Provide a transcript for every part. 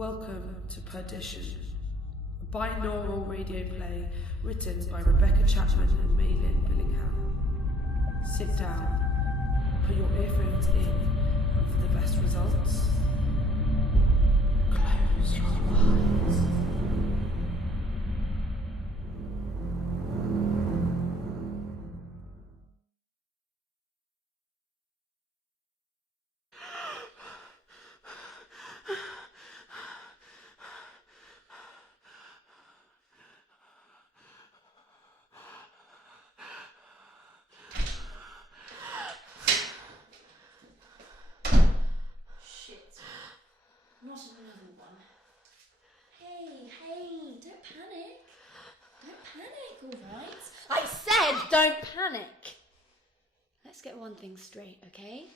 Welcome to Perdition, a binaural radio play written by Rebecca Chapman and Maylin Billingham. Sit down, put your earphones in, and for the best results, close your eyes. Not another one. Hey, don't panic. Don't panic, alright? I said don't panic! Let's get one thing straight, okay?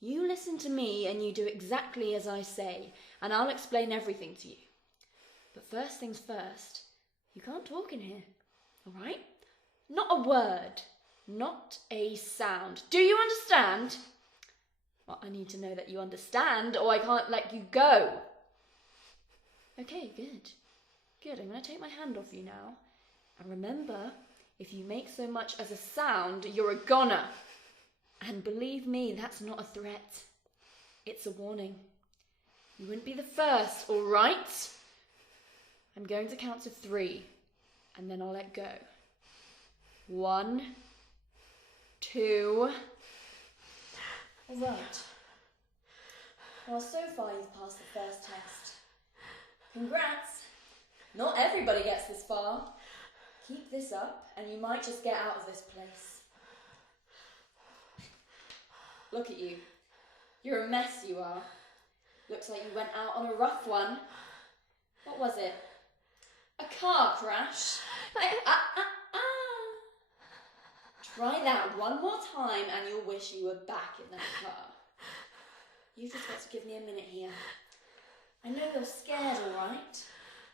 You listen to me and you do exactly as I say, and I'll explain everything to you. But first things first, you can't talk in here, alright? Not a word, not a sound. Do you understand? Well, I need to know that you understand, or I can't let you go. Okay, good. Good, I'm going to take my hand off you now. And remember, if you make so much as a sound, you're a goner. And believe me, that's not a threat. It's a warning. You wouldn't be the first, all right? I'm going to count to 3, and then I'll let go. 1, 2... All right. Well, so far you've passed the first test. Congrats. Not everybody gets this far. Keep this up and you might just get out of this place. Look at you. You're a mess, you are. Looks like you went out on a rough one. What was it? A car crash? Try that one more time and you'll wish you were back in that car. You've just got to give me a minute here. I know you're scared, all right?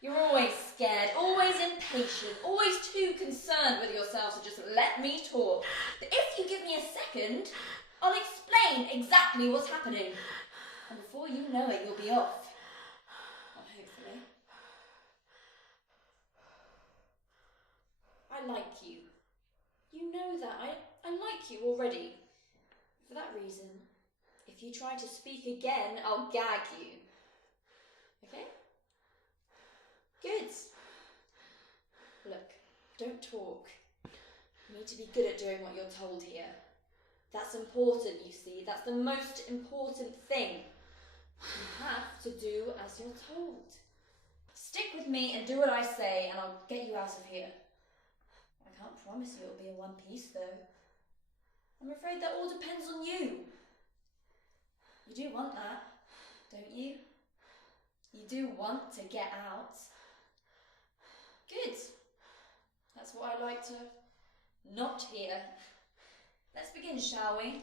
You're always scared, always impatient, always too concerned with yourself, so just let me talk. But if you give me a second, I'll explain exactly what's happening. And before you know it, you'll be off. Well, hopefully. I like you. You know that. I like you already. For that reason, if you try to speak again, I'll gag you. Okay? Good. Look, don't talk. You need to be good at doing what you're told here. That's important, you see. That's the most important thing. You have to do as you're told. Stick with me and do what I say, and I'll get you out of here. I can't promise you it'll be a one piece, though. I'm afraid that all depends on you. You do want that, don't you? You do want to get out. Good. That's what I like to not hear. Let's begin, shall we?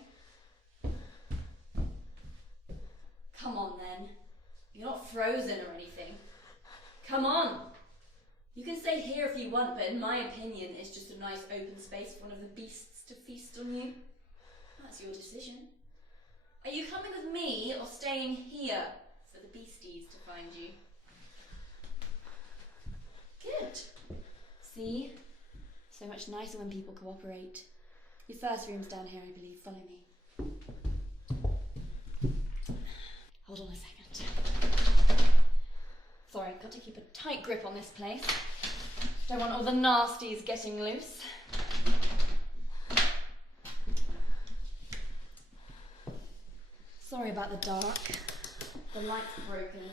Come on, then. You're not frozen or anything. Come on. You can stay here if you want, but in my opinion, it's just a nice open space for one of the beasts to feast on you. That's your decision. Are you coming with me or staying here for the beasties to find you? Good. See? So much nicer when people cooperate. Your first room's down here, I believe. Follow me. Hold on a second. Sorry, I've got to keep a tight grip on this place. Don't want all the nasties getting loose. Sorry about the dark. The light's broken.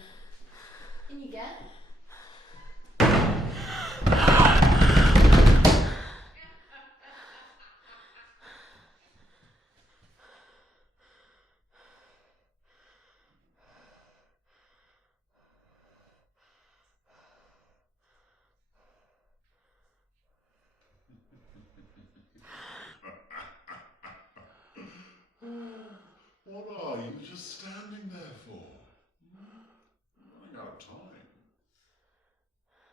In you get. What are you just standing there for? I'm running out of time.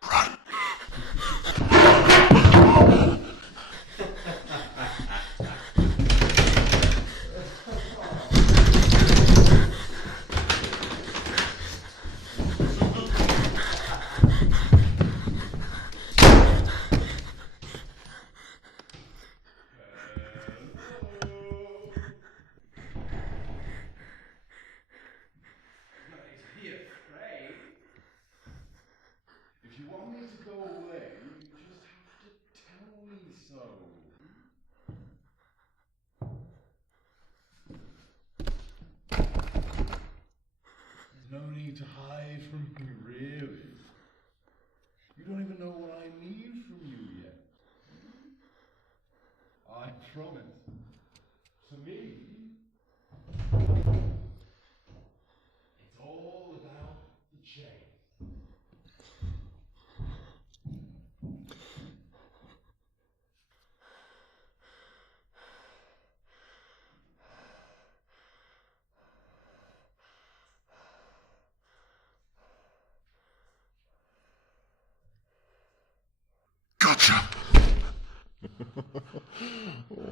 Run! from me, really? You don't even know what I need from you yet. I promise. To me, it's all about the chain. Gotcha!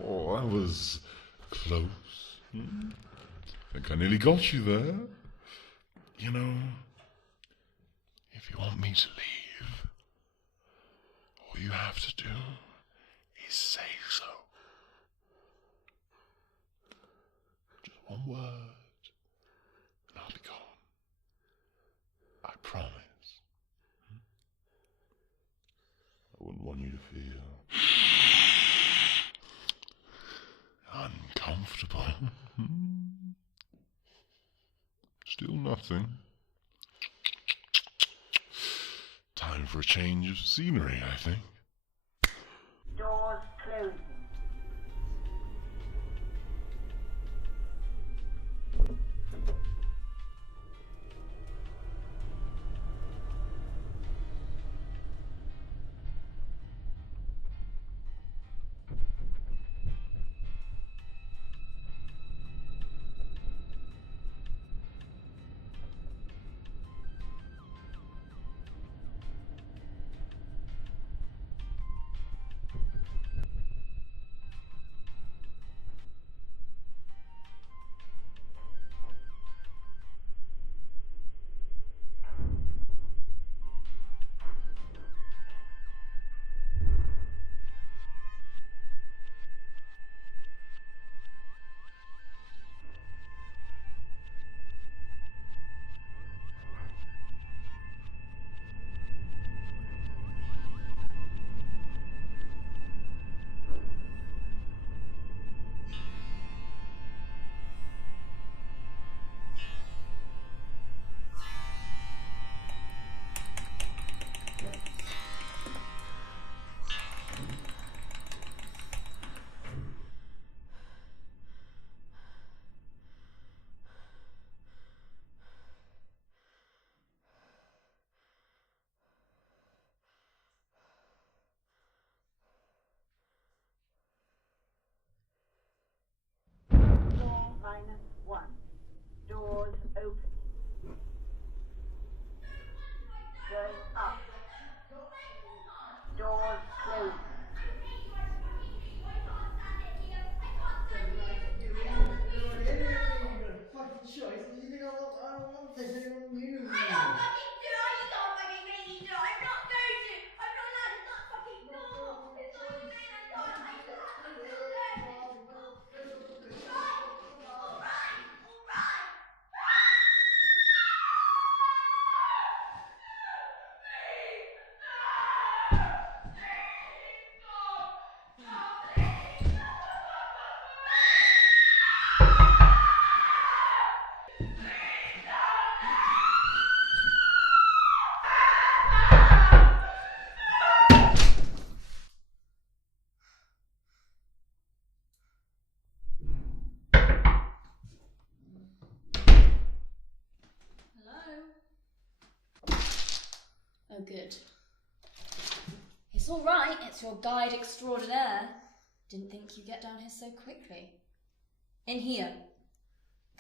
Oh, that was close. I think I nearly got you there. You know, if you want me to leave, all you have to do is say so. Just one word, and I'll be gone. I promise. I wouldn't want you to feel uncomfortable. Still nothing. Time for a change of scenery, I think. Doors closing. -1. Doors open. Going up. Doors closing. Fucking choice. What do you think I want this? Anyone new? I can't fucking do it. You can't fucking make me do it. I'm not going to. I'm not allowed. It's not fucking normal. It's not even made. I can't. I can't. I'm not going to. All right. All right. Oh, good. It's all right. It's your guide extraordinaire. Didn't think you'd get down here so quickly. In here.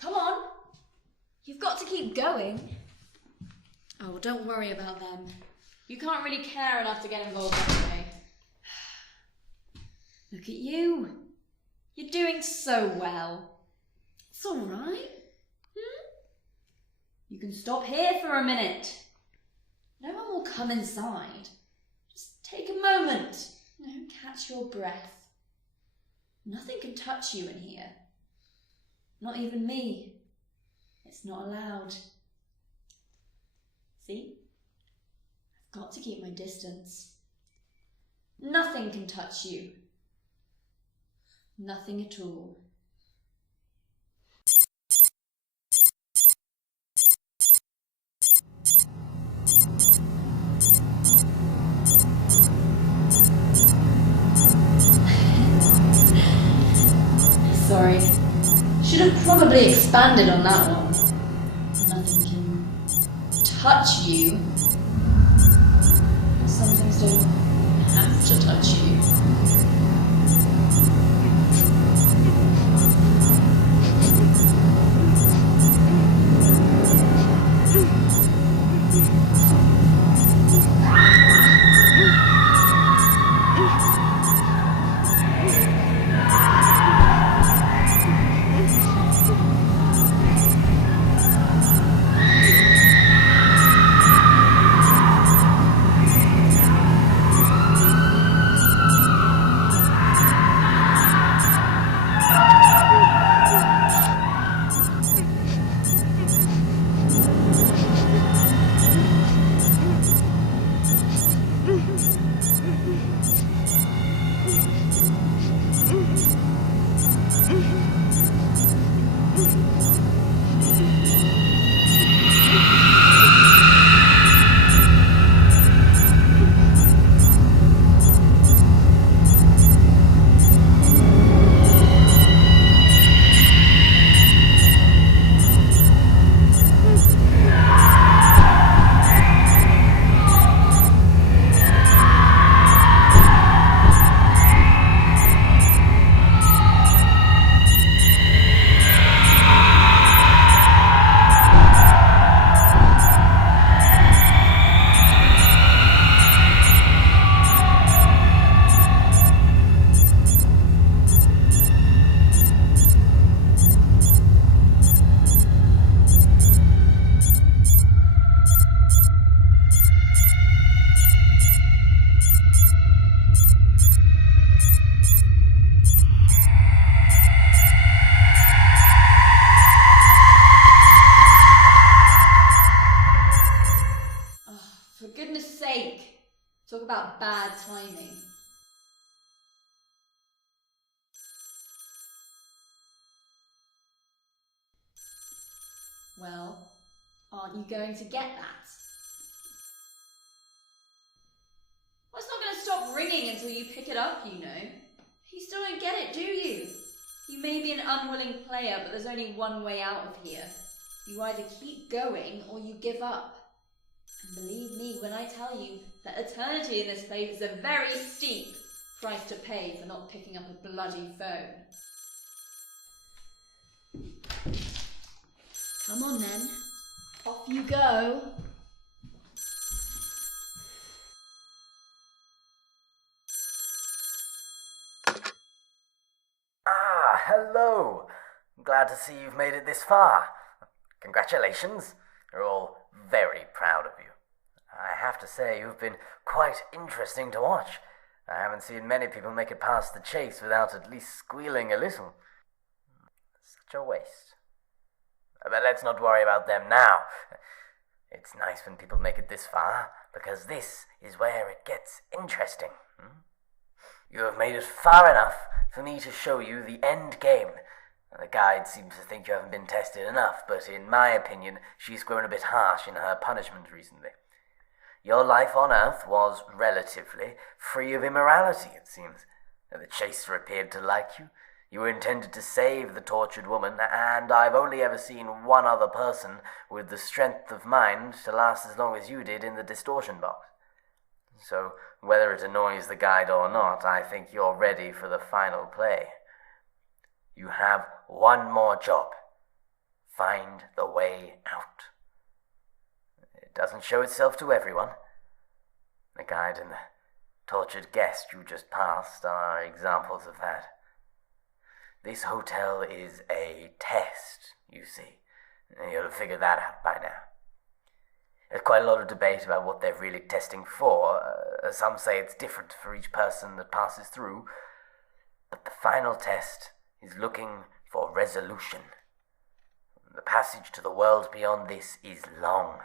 Come on. You've got to keep going. Oh, well, don't worry about them. You can't really care enough to get involved anyway. Look at you. You're doing so well. It's all right. You can stop here for a minute. No one will come inside. Just take a moment. Catch your breath. Nothing can touch you in here. Not even me. It's not allowed. See? I've got to keep my distance. Nothing can touch you. Nothing at all. really expanded on that one. Nothing can touch you. Some things don't have to touch you. For goodness sake, talk about bad timing. Well, aren't you going to get that? Well, it's not going to stop ringing until you pick it up, you know. You still don't get it, do you? You may be an unwilling player, but there's only one way out of here. You either keep going or you give up. And believe me when I tell you that eternity in this place is a very steep price to pay for not picking up a bloody phone. Come on then, off you go. Ah, hello. Glad to see you've made it this far. Congratulations. We're all very proud of you. I have to say, you've been quite interesting to watch. I haven't seen many people make it past the chase without at least squealing a little. Such a waste. But let's not worry about them now. It's nice when people make it this far, because this is where it gets interesting. You have made it far enough for me to show you the end game. The guide seems to think you haven't been tested enough, but in my opinion, she's grown a bit harsh in her punishment recently. Your life on Earth was relatively free of immorality, it seems. The chaser appeared to like you. You were intended to save the tortured woman, and I've only ever seen one other person with the strength of mind to last as long as you did in the distortion box. So, whether it annoys the guide or not, I think you're ready for the final play. You have one more job. Find the way out. It doesn't show itself to everyone. The guide and the tortured guest you just passed are examples of that. This hotel is a test, you see. You'll have figured that out by now. There's quite a lot of debate about what they're really testing for. Some say it's different for each person that passes through. But the final test is looking for resolution. The passage to the world beyond this is long.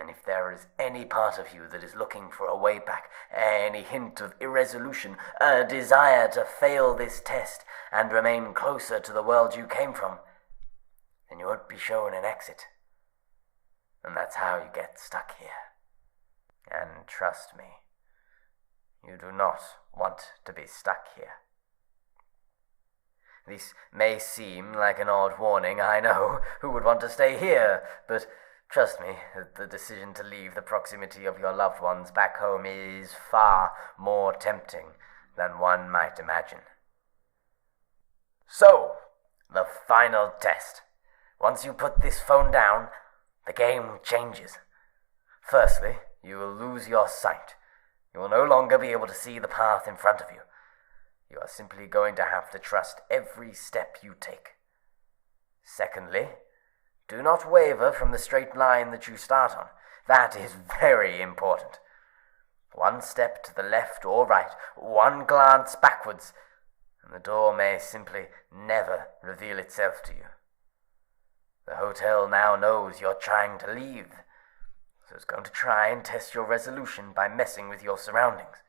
And if there is any part of you that is looking for a way back, any hint of irresolution, a desire to fail this test and remain closer to the world you came from, then you won't be shown an exit. And that's how you get stuck here. And trust me, you do not want to be stuck here. This may seem like an odd warning, I know. Who would want to stay here? But trust me, the decision to leave the proximity of your loved ones back home is far more tempting than one might imagine. So, the final test. Once you put this phone down, the game changes. Firstly, you will lose your sight. You will no longer be able to see the path in front of you. You are simply going to have to trust every step you take. Secondly, do not waver from the straight line that you start on. That is very important. One step to the left or right, one glance backwards, and the door may simply never reveal itself to you. The hotel now knows you're trying to leave, so it's going to try and test your resolution by messing with your surroundings.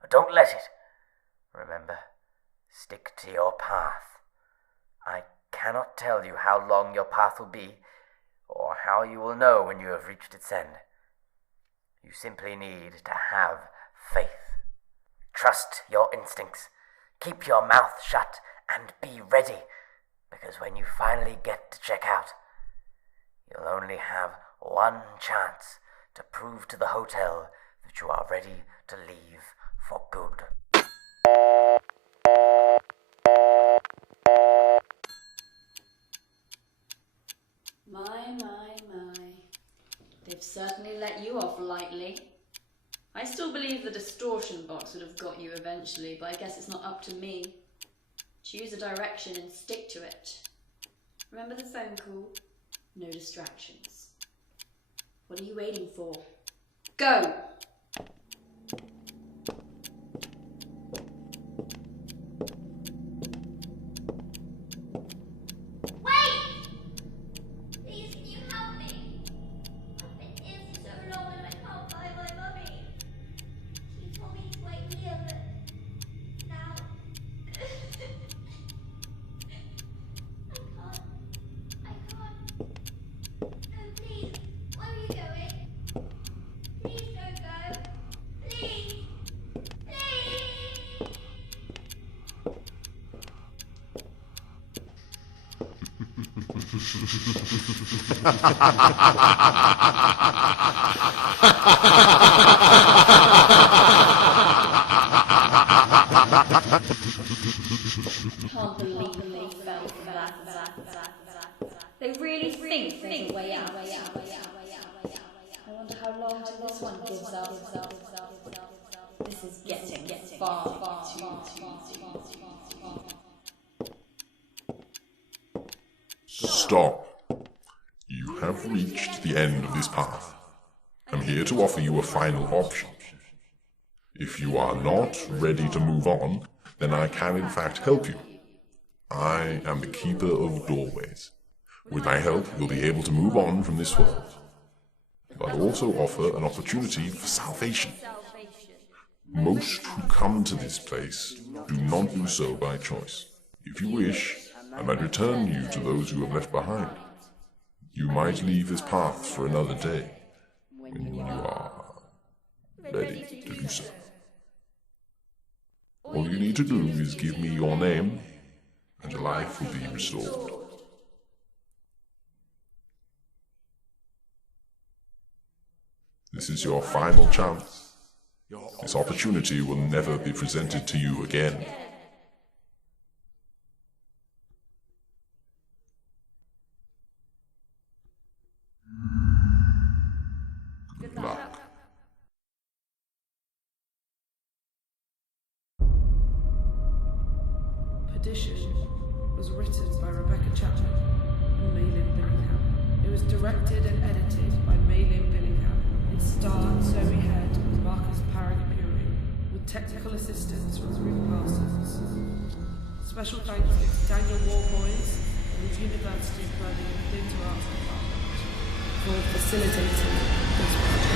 But don't let it. Remember, stick to your path. I cannot tell you how long your path will be, or how you will know when you have reached its end. You simply need to have faith. Trust your instincts. Keep your mouth shut and be ready, because when you finally get to check out, you'll only have one chance to prove to the hotel that you are ready to leave for good. My. They've certainly let you off lightly. I still believe the distortion box would have got you eventually, but I guess it's not up to me. Choose a direction and stick to it. Remember the phone call? No distractions. What are you waiting for? Go! Wait! Please, can you help me? I've been here for so long and I can't find my mummy. She told me to wait here, but now... I can't. No, please. Where are you going? Please don't go. Please. Please. Can't believe they fell for that. They really think there's a way out. I wonder how long till this one gives up. This is getting far too. Stop. You have reached the end of this path. I'm here to offer you a final option. If you are not ready to move on, then I can in fact help you. I am the keeper of doorways. With my help, you'll be able to move on from this world. But I also offer an opportunity for salvation. Most who come to this place do not do so by choice. If you wish, I might return you to those you have left behind. You might leave this path for another day, when you are ready to do so. All you need to do is give me your name, and your life will be restored. This is your final chance. This opportunity will never be presented to you again. Good luck. Perdition was written by Rebecca Chapman and Maylin Billingham. It was directed and edited by Maylin Billingham. It starred Zoe Head and Marcus Paragapuri, with technical assistance from Ruth Parsons. Special thanks to Daniel Warbhoys and the University of Birmingham Theatre Arts Department for facilitating this project.